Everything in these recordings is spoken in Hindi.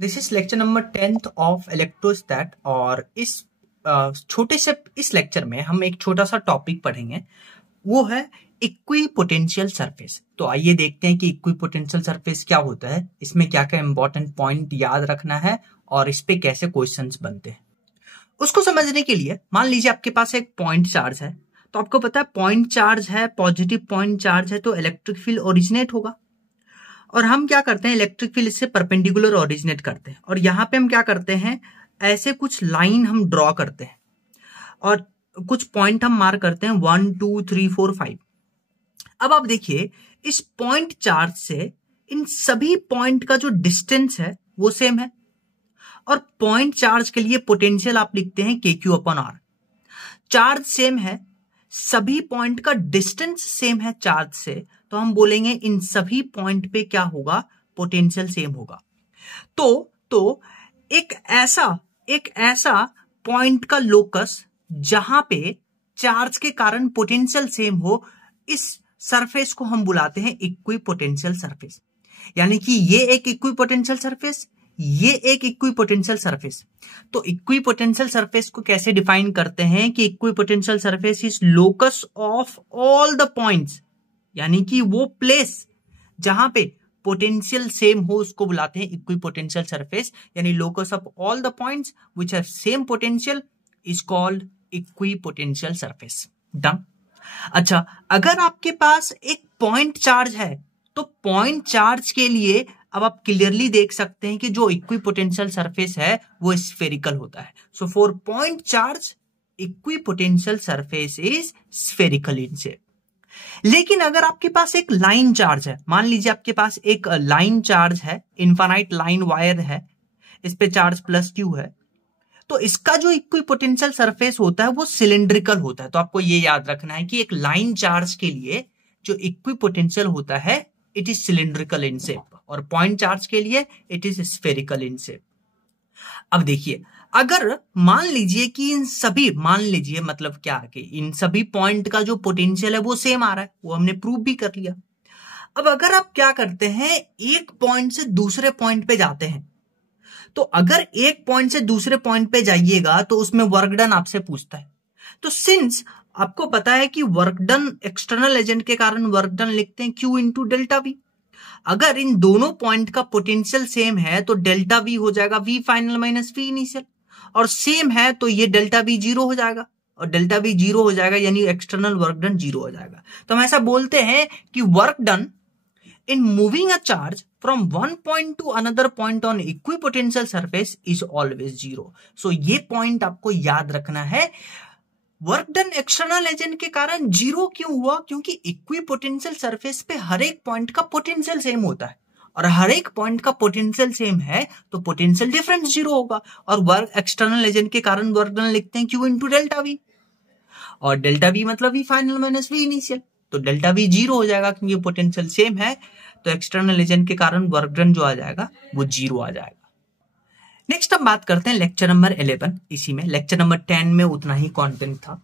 This is lecture number 10th of electrostatics. और इस छोटे से इस लेक्चर में हम एक छोटा सा टॉपिक पढ़ेंगे, वो है इक्विपोटेंशियल सरफेस। तो आइए देखते हैं कि इक्विपोटेंशियल सरफेस क्या होता है, इसमें क्या क्या इंपॉर्टेंट पॉइंट याद रखना है और इस पे कैसे क्वेश्चंस बनते हैं। उसको समझने के लिए मान लीजिए आपके पास एक पॉइंट चार्ज है, तो आपको पता है पॉइंट चार्ज है, पॉजिटिव पॉइंट चार्ज है, तो इलेक्ट्रिक फील्ड ओरिजिनेट होगा। और हम क्या करते हैं, इलेक्ट्रिक फील्ड इससे परपेंडिकुलर ओरिजिनेट करते हैं। और यहाँ पे हम क्या करते हैं, ऐसे कुछ लाइन हम ड्रॉ करते हैं और कुछ पॉइंट हम मार्क करते हैं 1 2 3 4 5। अब आप देखिए इस पॉइंट चार्ज से इन सभी पॉइंट का जो डिस्टेंस है वो सेम है। और पॉइंट चार्ज के लिए पोटेंशियल आप लिखते हैं KQ/R। चार्ज सेम है, सभी पॉइंट का डिस्टेंस सेम है चार्ज से, तो हम बोलेंगे इन सभी पॉइंट पे क्या होगा, पोटेंशियल सेम होगा। तो एक ऐसा पॉइंट का लोकस जहां पे चार्ज के कारण पोटेंशियल सेम हो, इस सरफेस को हम बुलाते हैं इक्विपोटेंशियल सरफेस। यानी कि ये एक इक्विपोटेंशियल सरफेस, ये एक इक्विपोटेंशियल सरफेस। तो इक्विपोटेंशियल सरफेस को कैसे डिफाइन करते हैं कि equipotential surface is locus of all the points, यानी कि वो प्लेस जहां पे पोटेंशियल सेम हो उसको बुलाते हैं इक्विपोटेंशियल सरफेस। यानी locus of all the points which have same potential is called equipotential surface. Done. अच्छा, अगर आपके पास एक पॉइंट चार्ज है तो पॉइंट चार्ज के लिए अब आप क्लियरली देख सकते हैं कि जो इक्विपोटेंशियल सरफेस है वो स्फेरिकल होता है। So for point charge equipotential surface is spherical in shape. लेकिन अगर आपके पास एक लाइन चार्ज है, मान लीजिए आपके पास एक लाइन चार्ज है, इनफाइनाइट लाइन वायर है, इस पे चार्ज +Q है, तो इसका जो इक्विपोटेंशियल सरफेस होता है वो सिलिंड्रिकल होता है। तो आपको ये याद रखना है कि एक लाइन चार्ज के लिए जो इक्विपोटेंशियल होता है it is cylindrical in shape, और पॉइंट चार्ज के लिए it is spherical in shape. अब देखिए, अगर मान लीजिए कि इन सभी, मान लीजिए मतलब क्या कि इन सभी पॉइंट का जो पोटेंशियल है वो सेम आ रहा है, वो हमने प्रूव भी कर लिया। अब अगर आप क्या करते हैं, एक पॉइंट से दूसरे पॉइंट पे जाते हैं, तो अगर एक पॉइंट से दूसरे पॉइंट पे जाइएगा तो उसमें वर्क डन आपसे पूछता है। तो सिंस आपको पता है कि वर्क डन एक्सटर्नल एजेंट के कारण वर्क डन लिखते हैं Q × ΔV। अगर इन दोनों पॉइंट का पोटेंशियल सेम है तो ΔV हो जाएगा V फाइनल - V इनिशियल, और सेम है तो ये ΔV 0 हो जाएगा, और ΔV 0 हो जाएगा यानी एक्सटर्नल वर्क डन 0 हो जाएगा। तो हम ऐसा बोलते हैं कि work done in moving a charge from one point to another point on equipotential surface is always 0। So ये पॉइंट आपको याद रखना है। वर्क डन एक्सटर्नल एजेंट के कारण 0 क्यों हुआ, क्योंकि इक्विपोटेंशियल सरफेस पे हर एक पॉइंट का पोटेंशियल सेम होता है, और हर एक पॉइंट का पोटेंशियल सेम है तो पोटेंशियल डिफरेंस 0 होगा। और वर्क एक्सटर्नल एजेंट के कारण वर्क डन लिखते हैं Q × ΔV, और ΔV मतलब V फाइनल - V इनिशियल, तो ΔV 0 हो जाएगा क्योंकि पोटेंशियल सेम है, तो एक्सटर्नल एजेंट के कारण वर्क डन जो आ जाएगा वो 0 आ जाएगा। नेक्स्ट हम बात करते हैं लेक्चर नंबर 11। इसी में लेक्चर नंबर 10 में उतना ही कंटेंट था।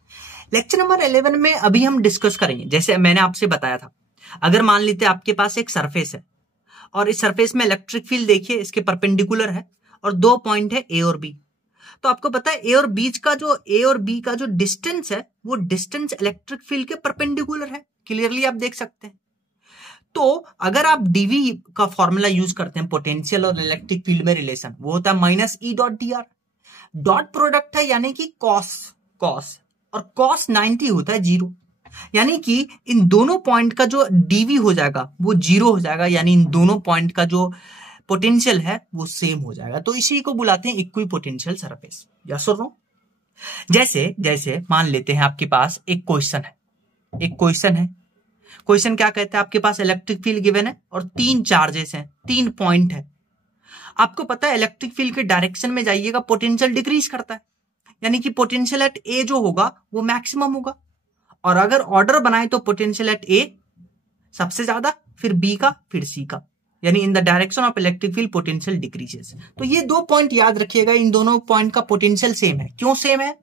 लेक्चर नंबर 11 में अभी हम डिस्कस करेंगे, जैसे मैंने आपसे बताया था, अगर मान लेते हैं आपके पास एक सरफेस है और इस सरफेस में इलेक्ट्रिक फील्ड देखिए इसके परपेंडिकुलर है और दो पॉइंट है A और B। तो आपको पता है A और B का जो डिस्टेंस है वो डिस्टेंस इलेक्ट्रिक फील्ड के परपेंडिकुलर है, क्लियरली आप देख सकते हैं। तो अगर आप dV का फॉर्मूला यूज करते हैं पोटेंशियल और इलेक्ट्रिक फील्ड में रिलेशन, वो होता है -E.dr। डॉट प्रोडक्ट है यानी कि cos, और cos 90 होता है 0, यानी कि इन दोनों पॉइंट का जो dV हो जाएगा वो 0 हो जाएगा, यानी इन दोनों पॉइंट का जो पोटेंशियल है वो सेम हो जाएगा। तो इसी को बुलाते हैं इक्विपोटेंशियल सरफेस। यस और नो? जैसे मान लेते हैं आपके पास एक क्वेश्चन है। क्वेश्चन क्या कहता है, आपके पास इलेक्ट्रिक फील्ड गिवन है और 3 चार्जेस हैं, 3 पॉइंट है। आपको पता है इलेक्ट्रिक फील्ड के डायरेक्शन में जाइएगा पोटेंशियल डिक्रीज करता है, यानी कि पोटेंशियल एट A जो होगा वो मैक्सिमम होगा, और अगर ऑर्डर बनाए तो पोटेंशियल एट A सबसे ज्यादा, फिर B का, फिर C का, यानी in the direction of electric field potential decreases. तो ये 2 पॉइंट याद रखिएगा, इन दोनों पॉइंट का पोटेंशियल सेम है। क्यों सेम है?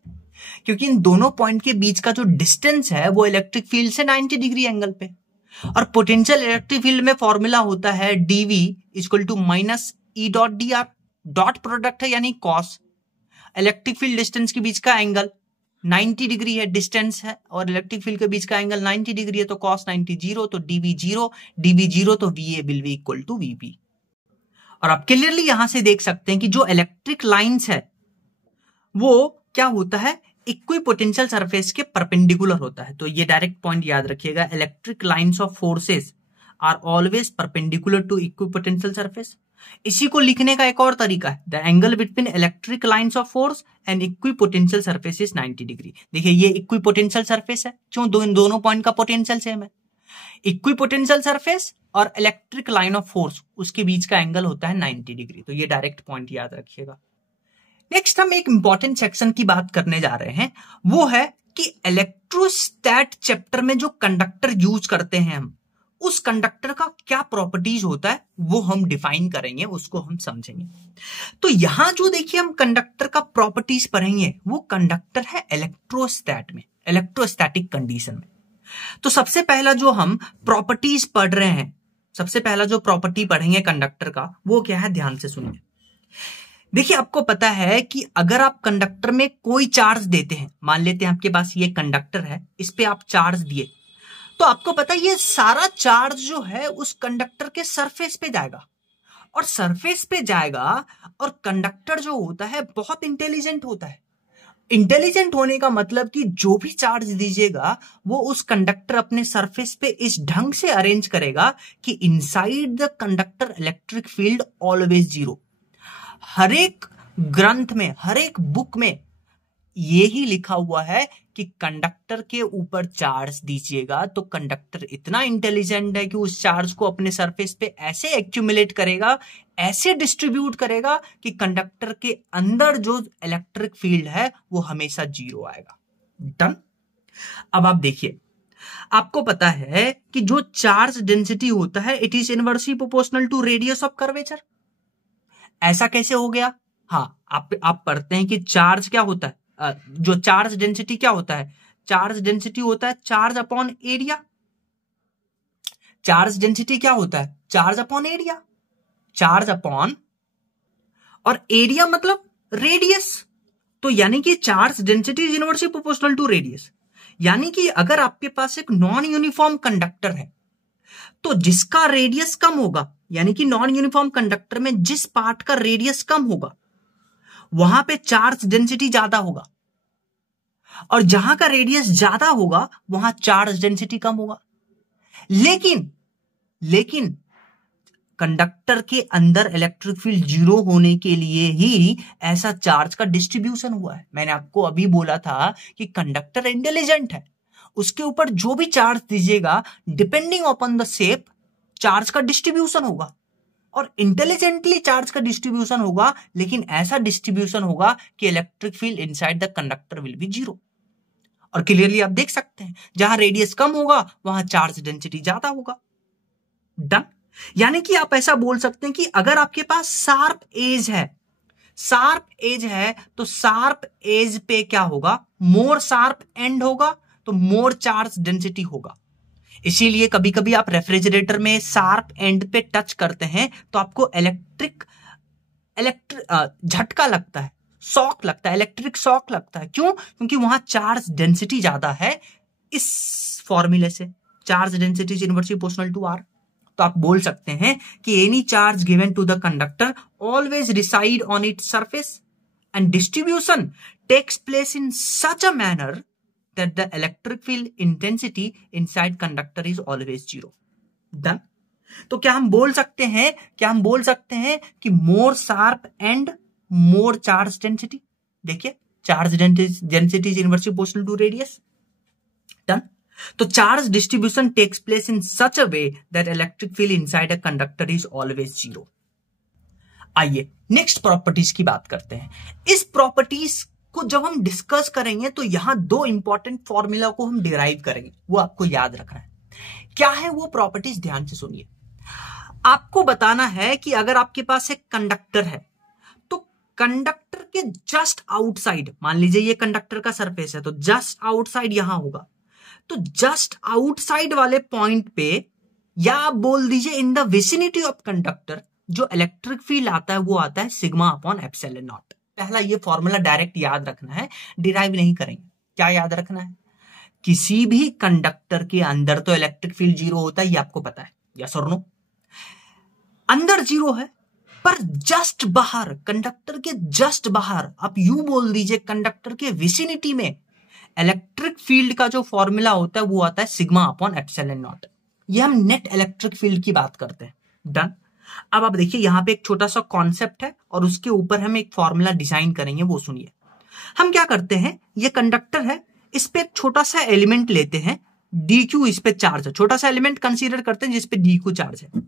क्योंकि इन दोनों पॉइंट के बीच का जो डिस्टेंस है वो इलेक्ट्रिक फील्ड से 90 डिग्री एंगल पे, और पोटेंशियल इलेक्ट्रिक फील्ड में फॉर्मूला होता है dV = -E.dr। डॉट प्रोडक्ट है यानी कॉस, इलेक्ट्रिक फील्ड डिस्टेंस के बीच का एंगल 90 डिग्री है, डिस्टेंस है और इलेक्ट्रिक फील्ड के बीच का एंगल 90 डिग्री है, तो cos 90 जीरो, तो dV जीरो तो VA will be equal to VB। और आप क्लियरली यहां से देख सकते हैं कि जो इलेक्ट्रिक लाइंस है वो क्या होता है, इक्विपोटेंशियल सरफेस के परपेंडिकुलर होता है। तो ये डायरेक्ट पॉइंट याद रखिएगा, electric lines of forces are always perpendicular to equipotential surface. इसी को लिखने का एक और तरीका है, the angle between electric lines of force and equipotential surface is 90 degree. देखिए ये इक्विपोटेंशियल सरफेस है, क्यों, दोनों पॉइंट का पोटेंशियल सेम है। इक्विपोटेंशियल सरफेस और इलेक्ट्रिक लाइन ऑफ फोर्स, उसके बीच का एंगल होता है 90 डिग्री। तो ये डायरेक्ट पॉइंट याद रखिएगा। नेक्स्ट हम एक इंपॉर्टेंट सेक्शन की बात करने जा रहे हैं, वो है कि इलेक्ट्रोस्टैट चैप्टर में जो कंडक्टर यूज करते हैं हम, उस कंडक्टर का क्या प्रॉपर्टीज होता है वो हम डिफाइन करेंगे, उसको हम समझेंगे। तो यहां जो देखिए हम कंडक्टर का प्रॉपर्टीज पढ़ेंगे वो कंडक्टर है इलेक्ट्रोस्टैट में, इलेक्ट्रोस्टैटिक कंडीशन में। तो सबसे पहला जो हम प्रॉपर्टीज पढ़ रहे हैं, सबसे पहला जो प्रॉपर्टी पढ़ेंगे कंडक्टर का वो क्या है, ध्यान से सुनिए। देखिए आपको पता है कि अगर आप कंडक्टर में कोई चार्ज देते हैं, मान लेते हैं आपके पास ये कंडक्टर है, इस पे आप चार्ज दिए, तो आपको पता है ये सारा चार्ज जो है उस कंडक्टर के सरफेस पे जाएगा, और सरफेस पे जाएगा। और कंडक्टर जो होता है बहुत इंटेलिजेंट होता है। इंटेलिजेंट होने का मतलब कि जो भी चार्ज दीजिएगा वो उस कंडक्टर अपने सरफेस पे इस ढंग से अरेंज करेगा कि inside the conductor electric field always zero. हर एक ग्रंथ में, हर एक बुक में ये ही लिखा हुआ है कि कंडक्टर के ऊपर चार्ज दीजिएगा तो कंडक्टर इतना इंटेलिजेंट है कि उस चार्ज को अपने सरफेस पे ऐसे एक्यूमुलेट करेगा, ऐसे डिस्ट्रीब्यूट करेगा कि कंडक्टर के अंदर जो इलेक्ट्रिक फील्ड है वो हमेशा जीरो आएगा। डन। अब आप देखिए, आपको पता है कि जो चार्ज डेंसिटी होता है it is inversely proportional to radius of curvature. ऐसा कैसे हो गया? हाँ, आप पढ़ते हैं कि चार्ज क्या होता है, जो चार्ज डेंसिटी क्या होता है, चार्ज डेंसिटी होता है charge upon area. Charge density क्या होता है, charge upon area, charge upon, और एरिया मतलब रेडियस। तो यानी कि charge density is inversely proportional to radius. यानी कि अगर आपके पास एक नॉन यूनिफॉर्म कंडक्टर है तो जिसका रेडियस कम होगा, यानी कि नॉन यूनिफॉर्म कंडक्टर में जिस पार्ट का रेडियस कम होगा वहां पे चार्ज डेंसिटी ज्यादा होगा, और जहां का रेडियस ज्यादा होगा वहां चार्ज डेंसिटी कम होगा। लेकिन कंडक्टर के अंदर इलेक्ट्रिक फील्ड जीरो होने के लिए ही ऐसा चार्ज का डिस्ट्रीब्यूशन हुआ है। मैंने आपको अभी बोला था कि कंडक्टर इंटेलिजेंट है, उसके ऊपर जो भी चार्ज दीजिएगा depending upon the shape charge का डिस्ट्रीब्यूशन होगा, और इंटेलिजेंटली चार्ज का डिस्ट्रीब्यूशन होगा, लेकिन ऐसा डिस्ट्रीब्यूशन होगा कि electric field inside the conductor will be zero. और क्लियरली आप देख सकते हैं जहां रेडियस कम होगा वहां चार्ज डेंसिटी ज्यादा होगा। डन। यानी कि आप ऐसा बोल सकते हैं कि अगर आपके पास शार्प एज है, शार्प एज है तो शार्प एज पे क्या होगा, मोर शार्प एंड होगा तो मोर चार्ज डेंसिटी होगा। इसीलिए कभी कभी आप रेफ्रिजरेटर में शार्प एंड पे टच करते हैं तो आपको इलेक्ट्रिक झटका लगता है, शॉक लगता है, इलेक्ट्रिक शॉक लगता है। क्यों? क्योंकि वहां चार्ज डेंसिटी ज्यादा है। इस फॉर्मूले से charge density is inversely proportional to R. तो आप बोल सकते हैं कि any charge given to the conductor always reside on its surface and distribution takes place in such a manner that the electric field intensity inside conductor is always zero. Done. तो क्या हम बोल सकते हैं कि more sharp and more charge density? देखिए, charge density is inversely proportional to radius. Done. तो charge distribution takes place in such a way that electric field inside a conductor is always zero. आइए नेक्स्ट प्रॉपर्टीज की बात करते हैं। इस प्रॉपर्टीज को जब हम डिस्कस करेंगे तो यहां दो इंपॉर्टेंट फॉर्मूला को हम डिराइव करेंगे, वो आपको याद रखना है। क्या है वो प्रॉपर्टीज, ध्यान से सुनिए। आपको बताना है कि अगर आपके पास एक कंडक्टर है तो कंडक्टर के जस्ट आउटसाइड, मान लीजिए ये कंडक्टर का सरफेस है तो जस्ट आउटसाइड यहां होगा, तो जस्ट आउटसाइड वाले पॉइंट पे, या आप बोल दीजिए in the vicinity of conductor, जो इलेक्ट्रिक फील्ड आता है वो आता है सिग्मा अपॉन एप्सिलॉन नॉट। पहला ये फॉर्मूला डायरेक्ट याद रखना है, डिराइव नहीं करेंगे। क्या याद रखना है? किसी भी कंडक्टर के अंदर तो इलेक्ट्रिक फील्ड जीरो होता है, ये आपको पता है, यस और नो? अंदर जीरो है, पर जस्ट बाहर, कंडक्टर के जस्ट बाहर, आप यूं बोल दीजिए कंडक्टर के विसिनिटी में इलेक्ट्रिक फील्ड का जो फॉर्मूला होता है वो आता है सिग्मा अपॉन एप्सिलॉन नॉट। ये हम नेट इलेक्ट्रिक फील्ड की बात करते हैं। डन। अब आप देखिए यहां पे एक छोटा सा कॉन्सेप्ट है और उसके ऊपर हम एक फॉर्मूला डिजाइन करेंगे, वो सुनिए। हम क्या करते हैं, ये कंडक्टर है, इस पे एक छोटा सा एलिमेंट लेते हैं, डी क्यू इस पे चार्ज है, छोटा सा एलिमेंट कंसीडर करते हैं जिसपे डी क्यू चार्ज है।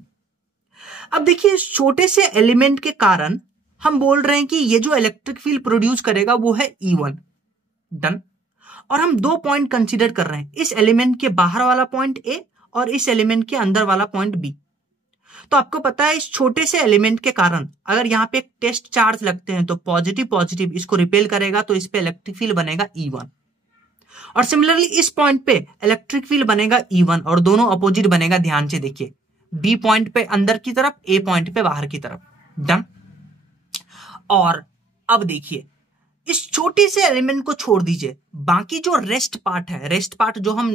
अब देखिए इस छोटे से एलिमेंट के कारण हम बोल रहे हैं कि ये जो इलेक्ट्रिक फील्ड प्रोड्यूस करेगा वो है E1। डन। और हम दो पॉइंट कंसीडर कर रहे हैं, इस एलिमेंट के बाहर वाला पॉइंट ए और इस एलिमेंट के अंदर वाला पॉइंट बी। तो आपको पता है इस छोटे से एलिमेंट के कारण अगर यहाँ पे एक टेस्ट चार्ज लगते हैं तो पॉजिटिव पॉजिटिव इसको रिपेल करेगा, तो इस पे इलेक्ट्रिक फील्ड बनेगा E1। और सिमिलरली इस पॉइंट पे इलेक्ट्रिक फील्ड बनेगा E1 और दोनों अपोजिट बनेगा। ध्यान से देखिए, बी पॉइंट पे अंदर की तरफ, ए पॉइंट पे बाहर की तरफ। डन। और अब देखिए इस छोटे से एलिमेंट को छोड़ दीजिए, बाकी जो रेस्ट पार्ट है, रेस्ट पार्ट जो हम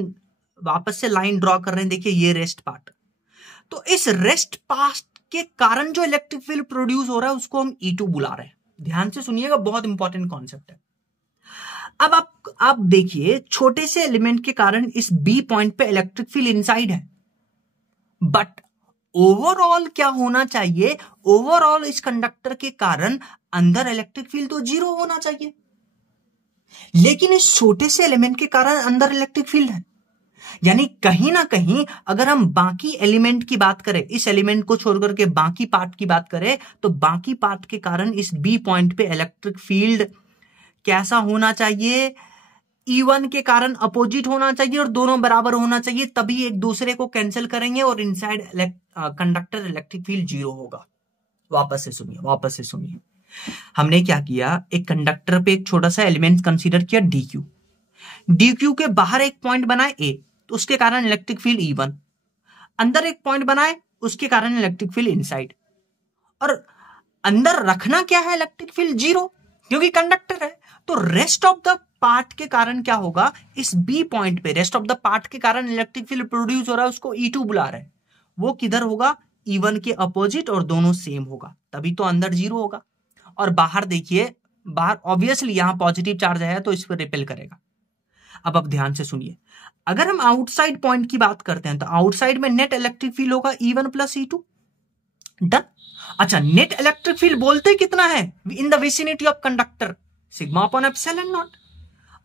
वापस से लाइन ड्रॉ कर रहे हैं, देखिए ये रेस्ट पार्ट। तो इस रेस्ट पार्ट के कारण जो इलेक्ट्रिक फील्ड प्रोड्यूस हो रहा है उसको हम E2 बुला रहे हैं। ध्यान से सुनिएगा, बहुत इंपॉर्टेंट कॉन्सेप्ट है। अब आप देखिए छोटे से एलिमेंट के कारण इस बी पॉइंट पे इलेक्ट्रिक फील्ड इनसाइड है, बट ओवरऑल क्या होना चाहिए, ओवरऑल इस कंडक्टर के कारण अंदर इलेक्ट्रिक फील्ड तो जीरो होना चाहिए, लेकिन इस छोटे से एलिमेंट के कारण अंदर इलेक्ट्रिक फील्ड है। यानी कहीं ना कहीं अगर हम बाकी एलिमेंट की बात करें, इस एलिमेंट को छोड़कर के बाकी पार्ट की बात करें, तो बाकी पार्ट के कारण इस बी पॉइंट पे इलेक्ट्रिक फील्ड कैसा होना चाहिए, E1 के कारण अपोजिट होना चाहिए और दोनों बराबर होना चाहिए, तभी एक दूसरे को कैंसिल करेंगे और inside conductor electric field zero होगा। वापस से सुनिए, वापस से सुनिए। हमने क्या किया, एक कंडक्टर पे एक छोटा सा एलिमेंट कंसीडर किया DQ। DQ के बाहर एक पॉइंट बनाए A, तो उसके कारण इलेक्ट्रिक फील्ड E1। अंदर एक पॉइंट बनाए, उसके कारण इलेक्ट्रिक फील्ड इनसाइड। और अंदर रखना क्या है, इलेक्ट्रिक फील्ड जीरो, क्योंकि कंडक्टर है। तो रेस्ट ऑफ द पार्ट के कारण क्या होगा, इस बी पॉइंट पे रेस्ट ऑफ द पार्ट के कारण इलेक्ट्रिक फील्ड प्रोड्यूस हो रहा है, उसको E2 बुला रहे हैं। वो किधर होगा, E1 के अपोजिट, और दोनों सेम होगा, तभी तो अंदर जीरो होगा। और बाहर देखिए, बाहर ऑब्वियसली यहां पॉजिटिव चार्ज है तो इस पर रिपेल करेगा। अब ध्यान से सुनिए, अगर हम आउटसाइड पॉइंट की बात करते हैं तो आउटसाइड में नेट इलेक्ट्रिक फील्ड होगा E1 प्लस E2। डन। अच्छा, नेट इलेक्ट्रिक फील्ड बोलते कितना है in the vicinity of conductor, sigma upon epsilon naught.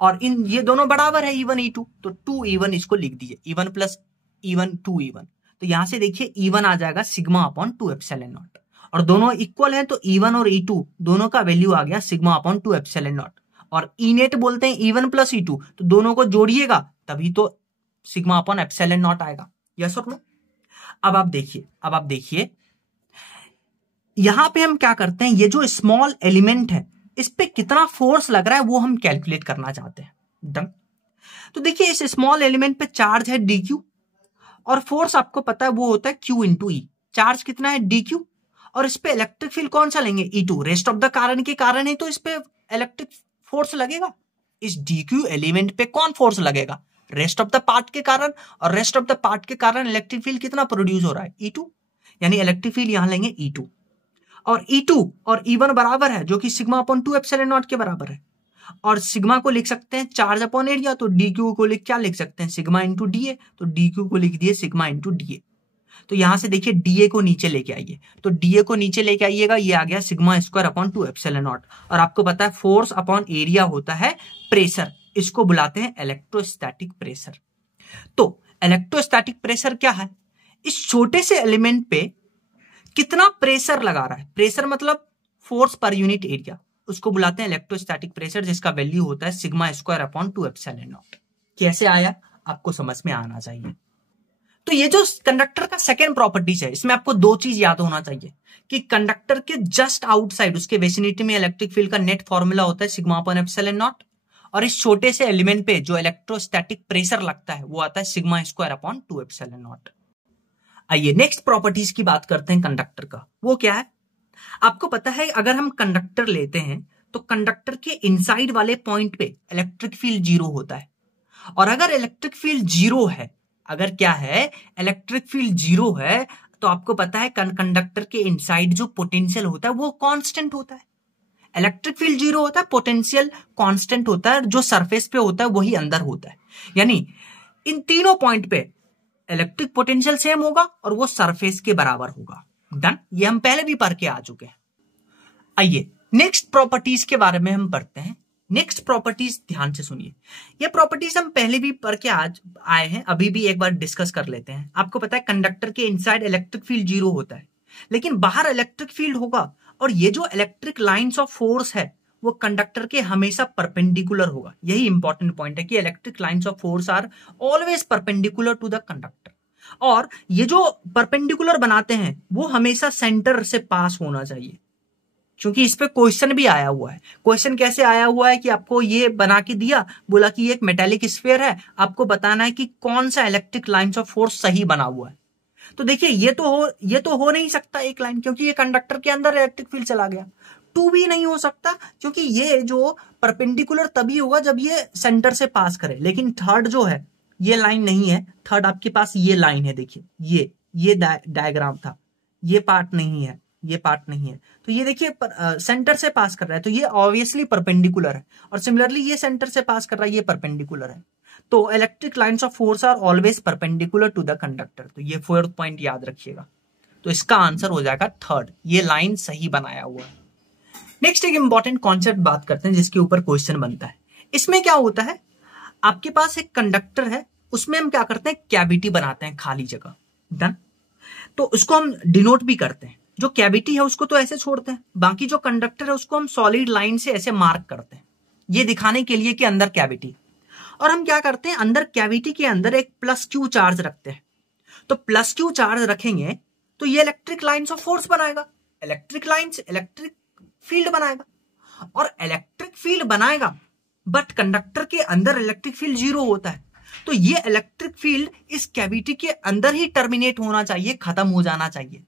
और इन ये दोनों बराबर है E1 E2, तो 2E1 इसको लिख दीजिए, E1 प्लस E1 2E1। तो यहां से देखिए E1 आ जाएगा सिग्मा अपॉन 2 एप्सिलॉन नॉट, और दोनों इक्वल हैं तो E1 और E2 दोनों का वैल्यू आ गया सिग्मा अपॉन 2 एप्सिलॉन नॉट। और ई नेट बोलते हैं E1 प्लस E2, तो दोनों को जोड़िएगा तभी तो सिग्मा अपॉन एप्सिलॉन नॉट आएगा। यस और नो? अब आप देखिए यहां पे हम क्या करते हैं, ये जो स्मॉल एलिमेंट है इस पे कितना फोर्स लग रहा है वो हम कैलकुलेट करना चाहते हैं। डन। तो देखिए इस स्मॉल एलिमेंट पे चार्ज है DQ, और फोर्स आपको पता है वो होता है Q इंटू E। चार्ज कितना है DQ, और इस पे इलेक्ट्रिक फील्ड कौन सा लेंगे, E2। रेस्ट ऑफ द कारण के कारण ही तो इस पे इलेक्ट्रिक फोर्स लगेगा। इस DQ एलिमेंट पे कौन फोर्स लगेगा, रेस्ट ऑफ द पार्ट के कारण, और रेस्ट ऑफ द पार्ट के कारण इलेक्ट्रिक फील्ड कितना प्रोड्यूस हो रहा है, E2। यानी इलेक्ट्रिक फील्ड यहां लेंगे E2, और E2 और E1 बराबर है, जो कि सिग्मा अपॉन 2 एप्सिलॉन नॉट के बराबर है। और सिग्मा को लिख सकते हैं चार्ज अपॉन एरिया, तो DQ को क्या लिख सकते हैं, सिग्मा इंटू DA, तो DQ को लिख दिए सिग्मा इंटू DA। तो यहां से देखिए DA को नीचे लेके आइए, तो DA को नीचे लेके आइएगा, ये आ गया sigma square upon 2 epsilon naught. और आपको पता है फोर्स अपॉन एरिया होता है प्रेशर, इसको बुलाते हैं इलेक्ट्रोस्टैटिक प्रेशर। तो इलेक्ट्रोस्टैटिक प्रेशर क्या है, इस छोटे से एलिमेंट पे कितना प्रेशर लगा रहा है, प्रेशर मतलब फोर्स पर यूनिट एरिया, उसको बुलाते हैं इलेक्ट्रोस्टैटिक प्रेशर, जिसका वैल्यू होता है sigma square upon 2 epsilon not. कैसे आया आपको समझ में आना चाहिए। तो ये जो कंडक्टर का सेकेंड प्रॉपर्टीज है, इसमें आपको दो चीज याद होना चाहिए कि कंडक्टर के जस्ट आउटसाइड उसके विसिनिटी में इलेक्ट्रिक फील्ड का नेट फॉर्मूला होता है सिग्मा अपॉन एप्सिलॉन नॉट, और इस छोटे से एलिमेंट पे जो इलेक्ट्रोस्टैटिक प्रेशर लगता है वो आता है sigma square upon 2 epsilon not. आइए नेक्स्ट प्रॉपर्टीज की बात करते हैं कंडक्टर का। वो क्या है, आपको पता है अगर हम कंडक्टर लेते हैं तो कंडक्टर के इनसाइड वाले पॉइंट पे इलेक्ट्रिक फील्ड जीरो होता है। और अगर इलेक्ट्रिक फील्ड जीरो है, अगर क्या है इलेक्ट्रिक फील्ड जीरो है, तो आपको पता है कंडक्टर के इनसाइड जो पोटेंशियल होता है वो कांस्टेंट होता है। इलेक्ट्रिक फील्ड जीरो होता है, पोटेंशियल कांस्टेंट होता है, जो सरफेस पे होता है वही अंदर होता है। यानी इन तीनों पॉइंट पे इलेक्ट्रिक पोटेंशियल सेम होगा और वो सरफेस के बराबर होगा। डन, ये हम पहले भी पढ़ के आ चुके हैं। आइए नेक्स्ट प्रॉपर्टीज के बारे में हम पढ़ते हैं। नेक्स्ट प्रॉपर्टीज ध्यान से सुनिए, ये प्रॉपर्टीज हम पहले भी पढ़ के आज आए हैं, अभी भी एक बार डिस्कस कर लेते हैं। आपको पता है कंडक्टर के इनसाइड इलेक्ट्रिक फील्ड जीरो होता है, लेकिन बाहर इलेक्ट्रिक फील्ड होगा, और ये जो इलेक्ट्रिक लाइंस ऑफ फोर्स है वो कंडक्टर के हमेशा परपेंडिकुलर होगा। यही इंपॉर्टेंट पॉइंट है कि electric lines of force are always perpendicular to the conductor, और ये जो परपेंडिकुलर बनाते हैं वो हमेशा सेंटर से पास होना चाहिए। क्योंकि इस पे क्वेश्चन भी आया हुआ है। क्वेश्चन कैसे आया हुआ है कि आपको ये बना के दिया, बोला कि ये एक मेटेलिक स्फीयर है, आपको बताना है कि कौन सा इलेक्ट्रिक लाइंस ऑफ फोर्स सही बना हुआ है। तो देखिए ये तो हो नहीं सकता एक लाइन, क्योंकि ये कंडक्टर के अंदर इलेक्ट्रिक फील्ड चला गया। टू भी नहीं हो सकता, क्योंकि ये जो परपेंडिकुलर तभी होगा जब ये सेंटर से पास करे। लेकिन थर्ड जो है ये लाइन नहीं है, थर्ड आपके पास ये लाइन है, देखिए ये डायग्राम था, ये पार्ट नहीं है, ये पार्ट नहीं है, तो ये देखिए सेंटर से पास कर रहा है, तो ये ऑब्वियसली परपेंडिकुलर है। और सिमिलरली ये सेंटर से पास कर रहा है, ये परपेंडिकुलर है। तो electric lines of force are always perpendicular to the conductor. तो ये फोर्थ पॉइंट याद रखिएगा। तो इसका आंसर हो जाएगा थर्ड, ये लाइन सही बनाया हुआ है। नेक्स्ट एक इंपॉर्टेंट कॉन्सेप्ट बात करते हैं जिसके ऊपर क्वेश्चन बनता है। इसमें क्या होता है, आपके पास एक कंडक्टर है, उसमें हम क्या करते हैं कैविटी बनाते हैं, खाली जगह। डन, तो उसको हम डिनोट भी करते हैं। जो कैविटी है उसको तो ऐसे छोड़ते हैं, बाकी जो कंडक्टर है उसको हम सॉलिड लाइन से ऐसे मार्क करते हैं, ये दिखाने के लिए कि अंदर कैविटी। और हम क्या करते हैं, अंदर कैविटी के अंदर एक प्लस क्यू चार्ज रखते हैं। तो प्लस क्यू चार्ज रखेंगे तो ये इलेक्ट्रिक लाइंस ऑफ फोर्स बनाएगा, इलेक्ट्रिक फील्ड बनाएगा, और इलेक्ट्रिक फील्ड बनाएगा, बट कंडक्टर के अंदर इलेक्ट्रिक फील्ड जीरो होता है। तो ये इलेक्ट्रिक फील्ड इस कैविटी के अंदर ही टर्मिनेट होना चाहिए, खत्म हो जाना चाहिए।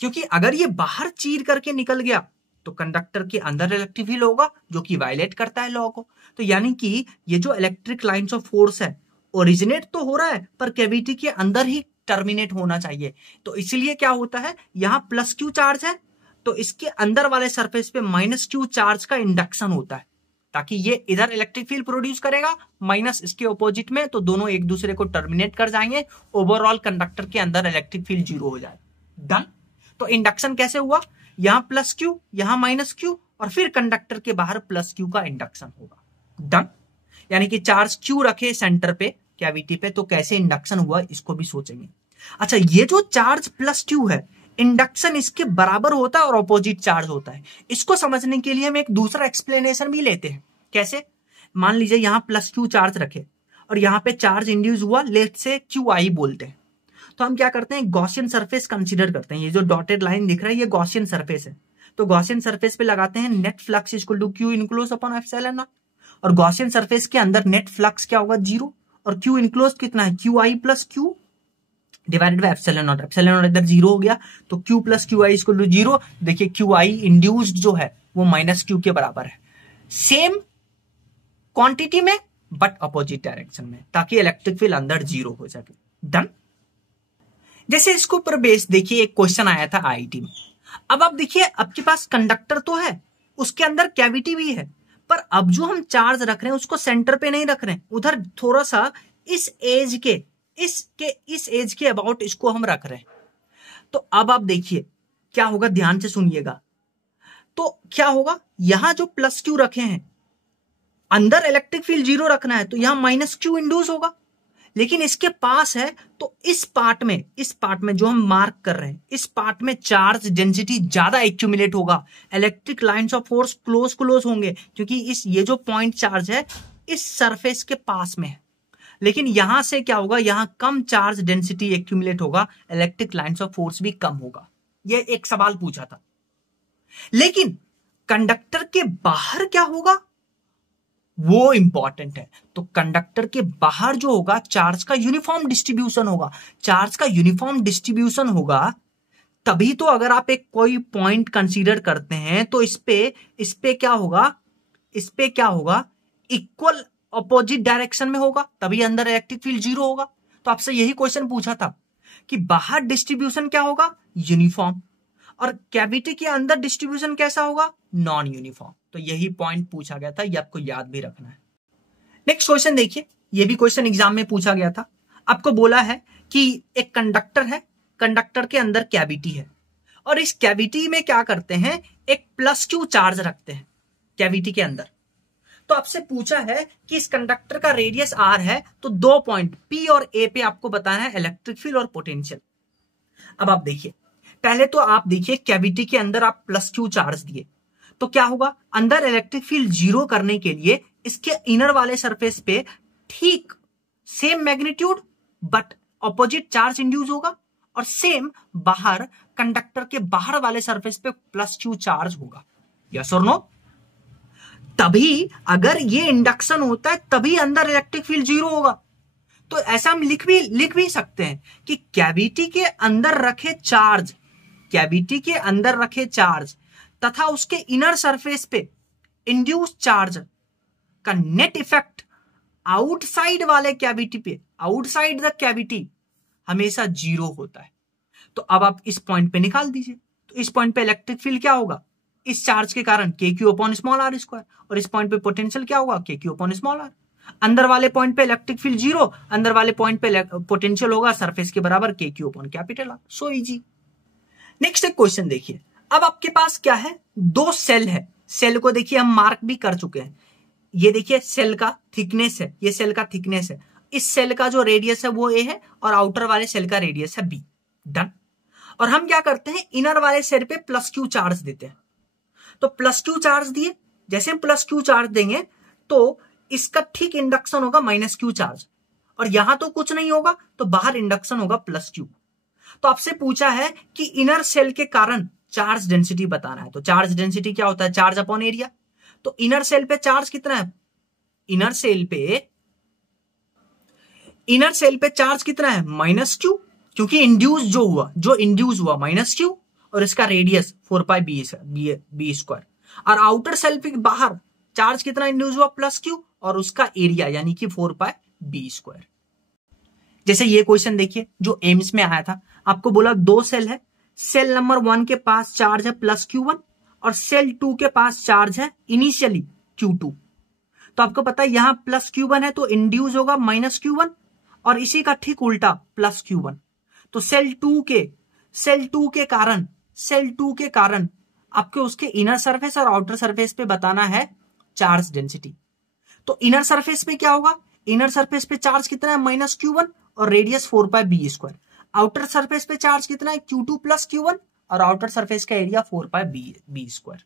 क्योंकि अगर ये बाहर चीर करके निकल गया तो कंडक्टर के अंदर इलेक्ट्रिक फील्ड होगा, जो कि वायलेट करता है लॉ को। तो यानी कि ये जो इलेक्ट्रिक लाइंस ऑफ फोर्स है ओरिजिनेट तो हो रहा है, पर कैविटी के अंदर ही टर्मिनेट होना चाहिए। तो इसलिए क्या होता है, यहां प्लस क्यू चार्ज है, तो इसके अंदर वाले सरफेस पे माइनस क्यू चार्ज का इंडक्शन होता है, ताकि ये इधर इलेक्ट्रिक फील्ड प्रोड्यूस करेगा, माइनस इसके ऑपोजिट में, तो दोनों एक दूसरे को टर्मिनेट कर जाएंगे। ओवरऑल कंडक्टर के अंदर इलेक्ट्रिक फील्ड जीरो हो जाए। डन। तो इंडक्शन कैसे हुआ, यहां प्लस क्यू, यहां माइनस क्यू, और फिर कंडक्टर के बाहर प्लस क्यू का इंडक्शन होगा। डन। यानी कि चार्ज क्यू रखे सेंटर पे कैविटी पे, तो कैसे इंडक्शन हुआ इसको भी सोचेंगे। अच्छा, ये जो चार्ज प्लस क्यू है, इंडक्शन इसके बराबर होता है और ऑपोजिट चार्ज होता है। इसको समझने के लिए हम एक दूसरा एक्सप्लेनेशन भी लेते हैं। कैसे, मान लीजिए यहां प्लस क्यू चार्ज रखे और यहां पे चार्ज इंड्यूस हुआ, लेट से क्यू आई बोलते हैं। तो हम क्या करते हैं, गॉसियन सरफेस कंसीडर करते हैं। ये जो डॉटेड लाइन दिख रहा है ये गॉसियन सरफेस है, तो गॉसियन सरफेस पे लगाते हैं net flux equal to Q enclose upon epsilon naught. और गॉसियन सरफेस के अंदर नेट फ्लक्स क्या होगा, जीरो, और क्यू इनक्लोज कितना है, Q I plus Q divided by epsilon naught. Epsilon naught इधर जीरो हो गया, तो Q plus Q I equal to zero. देखिए क्यू आई इंड्यूस्ड जो है वो माइनस क्यू के बराबर है, सेम क्वांटिटी में बट अपोजिट डायरेक्शन में, ताकि इलेक्ट्रिक फील्ड अंदर जीरो हो सके। डन। जैसे इसके ऊपर बेस देखिए एक क्वेश्चन आया था आईआईटी में। अब आप देखिए आपके पास कंडक्टर तो है, उसके अंदर कैविटी भी है, पर अब जो हम चार्ज रख रहे हैं उसको सेंटर पे नहीं रख रहे हैं, उधर थोड़ा सा इस एज के अबाउट इसको हम रख रहे हैं। तो अब आप देखिए क्या होगा, ध्यान से सुनिएगा। तो क्या होगा, यहां जो प्लस क्यू रखे हैं, अंदर इलेक्ट्रिक फील्ड जीरो रखना है, तो यहां माइनस क्यू इंड्यूस होगा। लेकिन इसके पास है, तो इस पार्ट में जो हम मार्क कर रहे हैं, इस पार्ट में चार्ज डेंसिटी ज्यादा एक्यूमुलेट होगा, electric lines of force close होंगे, क्योंकि ये जो पॉइंट चार्ज है इस सरफेस के पास में है। लेकिन यहां से क्या होगा, यहां कम चार्ज डेंसिटी एक्यूमुलेट होगा, इलेक्ट्रिक लाइंस ऑफ फोर्स भी कम होगा। ये एक सवाल पूछा था। लेकिन कंडक्टर के बाहर क्या होगा, वो इंपॉर्टेंट है। तो कंडक्टर के बाहर जो होगा चार्ज का यूनिफॉर्म डिस्ट्रीब्यूशन होगा, चार्ज का यूनिफॉर्म डिस्ट्रीब्यूशन होगा तभी तो अगर आप एक कोई पॉइंट कंसीडर करते हैं तो इस पे क्या होगा, इस पे क्या होगा, इक्वल अपोजिट डायरेक्शन में होगा, तभी अंदर इलेक्ट्रिक फील्ड 0 होगा। तो आपसे यही क्वेश्चन पूछा था कि बाहर डिस्ट्रीब्यूशन क्या होगा, यूनिफॉर्म, और कैविटी के अंदर डिस्ट्रीब्यूशन कैसा होगा, नॉन यूनिफॉर्म। तो यही पॉइंट पूछा गया था, ये आपको याद भी रखना है। नेक्स्ट क्वेश्चन देखिए, ये भी क्वेश्चन एग्जाम में पूछा गया था। आपको बोला है कि एक कंडक्टर है, कंडक्टर के अंदर कैविटी है, और इस कैविटी में क्या करते हैं, एक प्लस क्यू चार्ज रखते हैं कैविटी के अंदर। तो आपसे पूछा है कि इस कंडक्टर का रेडियस आर है, तो 2 पॉइंट पी और ए पे आपको बताना है इलेक्ट्रिक फील्ड और पोटेंशियल। अब आप देखिए, पहले तो आप देखिए कैविटी के अंदर आप प्लस क्यू चार्ज दिए तो क्या होगा, अंदर इलेक्ट्रिक फील्ड 0 करने के लिए इसके इनर वाले सरफेस पे ठीक same magnitude but opposite charge induce होगा, और सेम बाहर कंडक्टर के बाहर वाले सरफेस पे प्लस क्यू चार्ज होगा। यस और नो? तभी अगर ये इंडक्शन होता है तभी अंदर इलेक्ट्रिक फील्ड 0 होगा। तो ऐसा हम लिख भी सकते हैं कि कैविटी के अंदर रखे चार्ज, कैविटी के अंदर रखे चार्ज तथा उसके इनर सरफेस पे इंड्यूस चार्ज का नेट इफेक्ट आउटसाइड वाले कैविटी पे, आउटसाइड द कैविटी हमेशा 0 होता है। तो अब आप इस पॉइंट पे निकाल दीजिए, तो इस पॉइंट पे इलेक्ट्रिक फील्ड क्या होगा, इस चार्ज के कारण के Q upon small R square, और इस पॉइंट पे पोटेंशियल क्या होगा, के क्यू अपॉन स्मॉल आर। अंदर वाले पॉइंट पे इलेक्ट्रिक फील्ड 0, अंदर वाले पॉइंट पे पोटेंशियल होगा सरफेस के बराबर के Q upon capital R. So easy. Next एक क्वेश्चन देखिए, अब आपके पास क्या है, 2 सेल है, सेल को देखिए हम मार्क भी कर चुके हैं। ये देखिए सेल का थिकनेस है, ये सेल का थिकनेस है, इस सेल का जो रेडियस है वो ए है, और आउटर वाले सेल का रेडियस है बी। डन। और हम क्या करते हैं, इनर वाले सेल पे प्लस क्यू चार्ज देते हैं। तो प्लस क्यू चार्ज दिए, जैसे हम प्लस क्यू चार्ज देंगे तो इसका ठीक इंडक्शन होगा माइनस क्यू चार्ज, और यहां तो कुछ नहीं होगा तो बाहर इंडक्शन होगा प्लस क्यू। तो आपसे पूछा है कि इनर सेल के कारण चार्ज डेंसिटी बताना है। तो चार्ज डेंसिटी क्या होता है, चार्ज अपॉन एरिया। तो इनर सेल पे चार्ज कितना है, इनर सेल पे चार्ज कितना है, माइनस क्यू, क्योंकि जो इंड्यूस हुआ माइनस क्यू, और इसका रेडियस 4 पाई बी स्क्वायर। और आउटर सेल पे बाहर चार्ज कितना इंड्यूस हुआ, प्लस क्यू, और उसका एरिया यानी कि 4 पाई बी स्क्वायर। जैसे ये क्वेश्चन देखिए जो एम्स में आया था, आपको बोला 2 सेल है, सेल नंबर 1 के पास चार्ज है प्लस Q1, और सेल 2 के पास चार्ज है इनिशियली Q2। तो आपको पता है यहां प्लस Q1 है तो इंड्यूस होगा माइनस Q1, और इसी का ठीक उल्टा प्लस Q1। तो सेल 2 के कारण आपके उसके इनर सरफेस और आउटर सरफेस पे बताना है चार्ज डेंसिटी। तो इनर सरफेस पे क्या होगा, इनर सरफेस पे चार्ज कितना है, माइनस Q1, और रेडियस 4 पाई बी स्क्वायर। आउटर सरफेस पे चार्ज कितना है, Q2 प्लस Q1, और आउटर सरफेस का एरिया 4 पाई बी स्क्वायर।